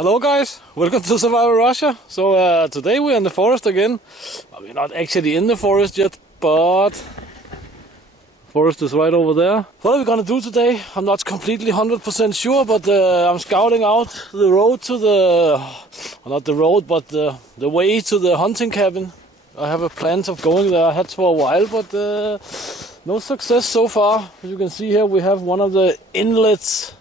Hello guys, welcome to Survival Russia. So today we're in the forest again. Well, we're not actually in the forest yet, but forest is right over there. What are we gonna do today? I'm not completely 100% sure, but I'm scouting out the road to the, well, not the road, but the way to the hunting cabin. I have a plan of going there. I had for a while, but no success so far. As you can see here, we have one of the inlets,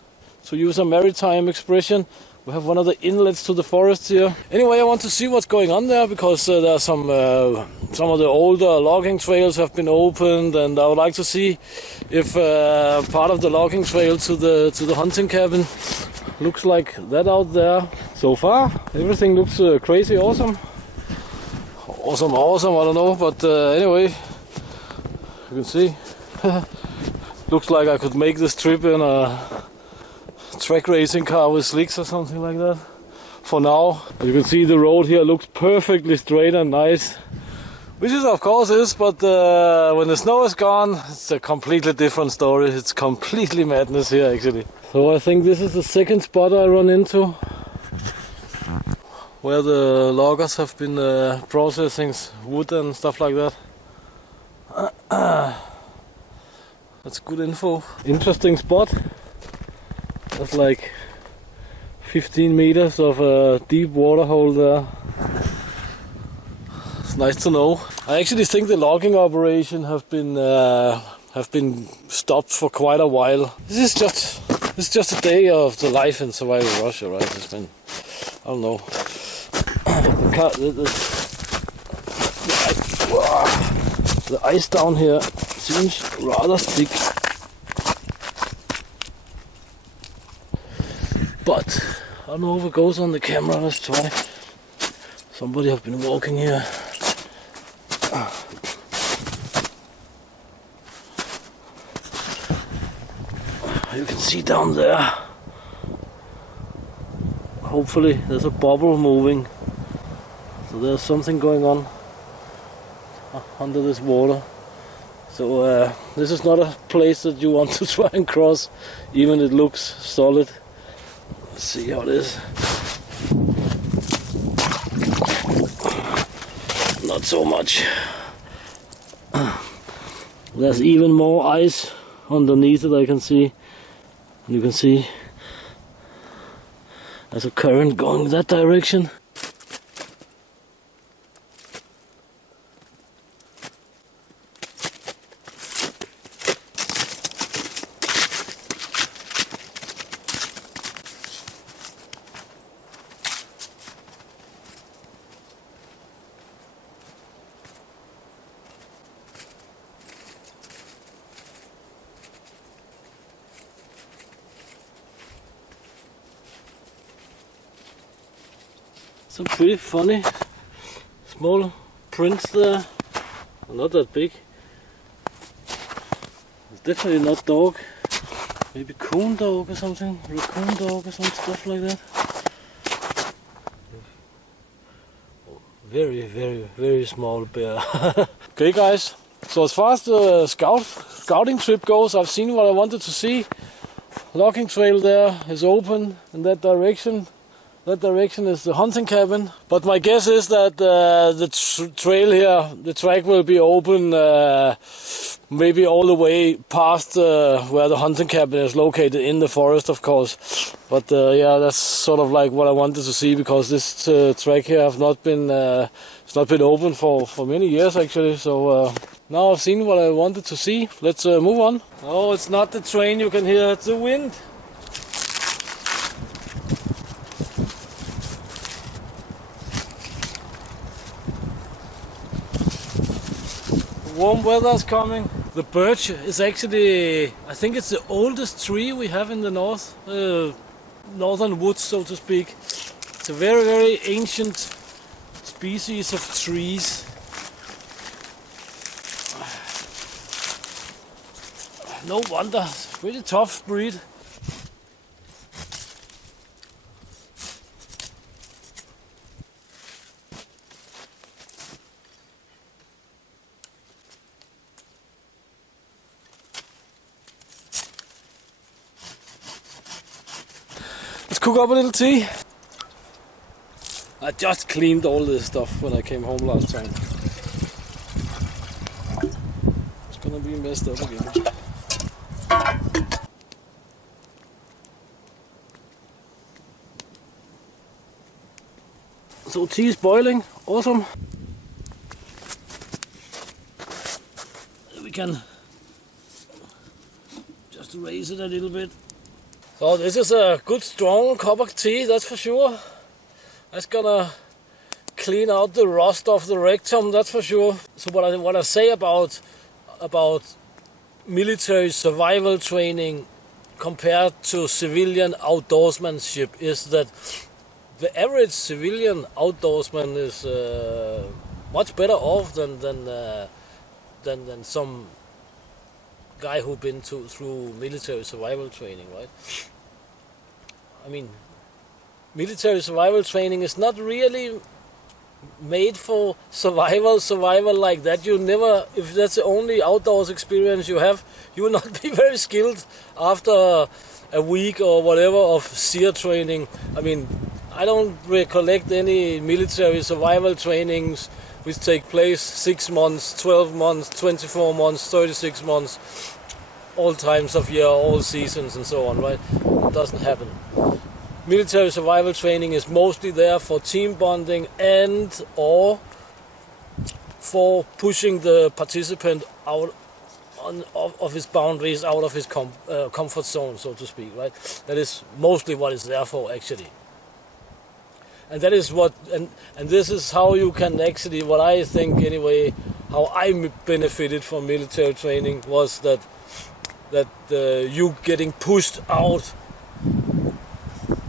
to use a maritime expression. We have one of the inlets to the forest here. Anyway, I want to see what's going on there because there are some of the older logging trails have been opened, and I would like to see if part of the logging trail to the hunting cabin looks like that out there. So far, everything looks crazy awesome. Awesome, I don't know, but anyway, you can see. Looks like I could make this trip in a track racing car with slicks or something like that. For now, as you can see, the road here looks perfectly straight and nice, which is of course is, but when the snow is gone, it's a completely different story. It's completely madness here actually. So I think this is the second spot I run into where the loggers have been processing wood and stuff like that. That's good info. Interesting spot. That's like 15 meters of a deep water hole there. It's nice to know. I actually think the logging operation have been stopped for quite a while. This is just a day of the life in Survival Russia, right? It's been, I don't know. The ice down here seems rather thick. But I don't know if it goes on the camera. Let's try. Somebody have been walking here. You can see down there. Hopefully there's a bubble moving. So there's something going on under this water. So this is not a place that you want to try and cross, even it looks solid. Let's see how it is. Not so much. There's even more ice underneath it, I can see. And you can see there's a current going that direction. Some pretty funny small prints there. Not that big. It's definitely not dog. Maybe coon dog or something. Raccoon dog or some stuff like that. Very, very, very small bear. Okay guys, so as far as the scouting trip goes, I've seen what I wanted to see. Logging trail there is open in that direction. That direction is the hunting cabin, but my guess is that the trail here, the track will be open maybe all the way past where the hunting cabin is located in the forest, of course. But yeah, that's sort of like what I wanted to see, because this track here have not been it's not been open for many years actually. So now I've seen what I wanted to see. Let's move on. Oh, it's not the train you can hear; it's the wind. Warm weather's coming. The birch is actually, I think it's the oldest tree we have in the northern woods, so to speak. It's a very, very ancient species of trees. No wonder, it's a pretty tough breed. Let's cook up a little tea. I just cleaned all this stuff when I came home last time. It's gonna be messed up again. So tea is boiling, awesome. We can just raise it a little bit. So this is a good strong cup of tea, that's for sure. That's gonna clean out the rust of the rectum, that's for sure. So what I say about military survival training compared to civilian outdoorsmanship is that the average civilian outdoorsman is much better off than some guy who's been through military survival training, right? I mean, military survival training is not really made for survival like that. You never, if that's the only outdoors experience you have, you will not be very skilled after a week or whatever of SEER training. I mean, I don't recollect any military survival trainings which take place 6 months, 12 months, 24 months, 36 months, all times of year, all seasons and so on, right? It doesn't happen. Military survival training is mostly there for team bonding and or for pushing the participant out of his boundaries, out of his comfort zone, so to speak, right? That is mostly what it's there for, actually. And that is what, and this is how you can actually, what I think anyway, how I benefited from military training was that you getting pushed out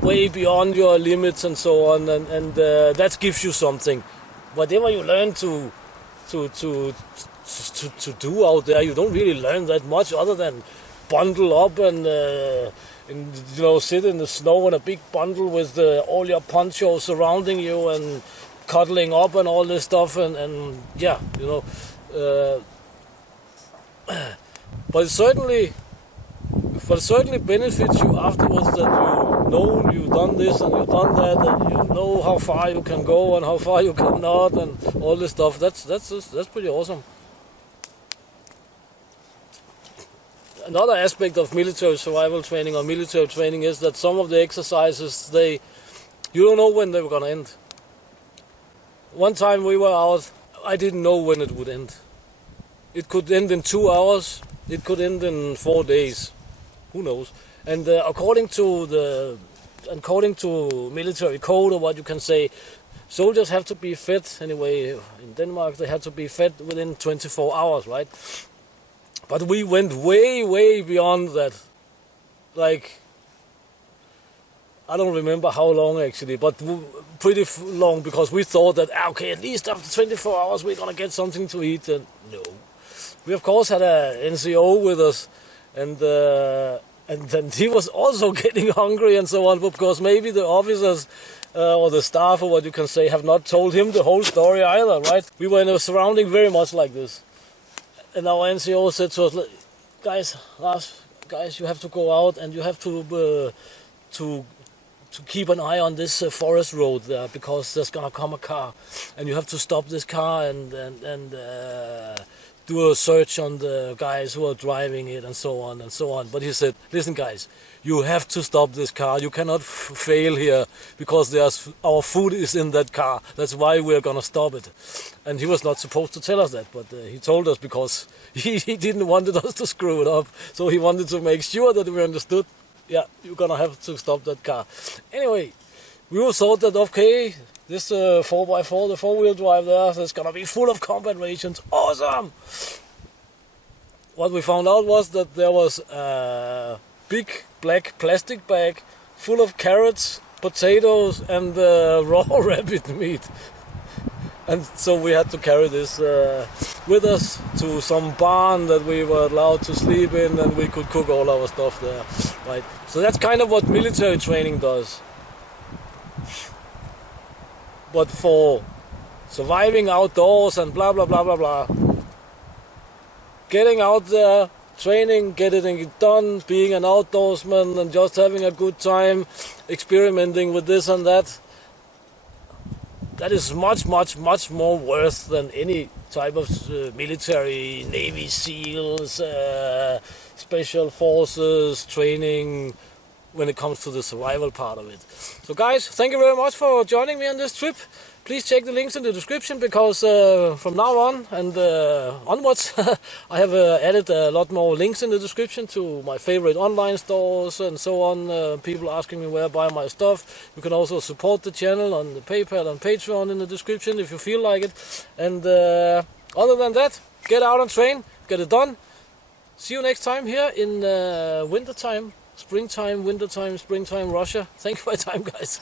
way beyond your limits and so on, and that gives you something. Whatever you learn to do out there, you don't really learn that much other than bundle up and you know, sit in the snow in a big bundle with all your ponchos surrounding you and cuddling up and all this stuff and yeah, you know. But it certainly benefits you afterwards that you know you've done this and you've done that, and you know how far you can go and how far you cannot and all this stuff. That's pretty awesome. Another aspect of military survival training or military training is that some of the exercises, you don't know when they were going to end. One time we were out, I didn't know when it would end. It could end in 2 hours, it could end in 4 days, who knows. And according to military code, or what you can say, soldiers have to be fed, anyway, in Denmark they have to be fed within 24 hours, right? But we went way, way beyond that. Like, I don't remember how long actually, but pretty long, because we thought that, okay, at least after 24 hours we're going to get something to eat. And no. We of course had an NCO with us, and then he was also getting hungry and so on, because maybe the officers or the staff, or what you can say, have not told him the whole story either, right? We were in a surrounding very much like this. And our NCO said to us, guys, Lars, you have to go out and you have to keep an eye on this forest road there, because there's gonna come a car, and you have to stop this car and do a search on the guys who are driving it and so on and so on. But he said, listen guys, you have to stop this car. You cannot fail here, because our food is in that car. That's why we're gonna stop it. And he was not supposed to tell us that, but he told us because he didn't want us to screw it up. So he wanted to make sure that we understood, yeah, you're gonna have to stop that car. Anyway, we all thought that, okay, this 4x4, the four-wheel drive there, is gonna be full of combat rations. Awesome! What we found out was that there was a big black plastic bag full of carrots, potatoes, and raw rabbit meat. And so we had to carry this with us to some barn that we were allowed to sleep in, and we could cook all our stuff there, right? So that's kind of what military training does. But for surviving outdoors and blah blah blah blah blah, getting out there, training, getting it done, being an outdoorsman and just having a good time, experimenting with this and that, that is much more worth than any type of military, Navy SEALs, special forces training when it comes to the survival part of it. So guys, thank you very much for joining me on this trip. Please check the links in the description, because from now on and onwards I have added a lot more links in the description to my favorite online stores and so on. People asking me where I buy my stuff. You can also support the channel on the PayPal and Patreon in the description if you feel like it. And other than that, get out and train, get it done. See you next time here in wintertime, springtime, wintertime, springtime, Russia. Thank you for your time, guys.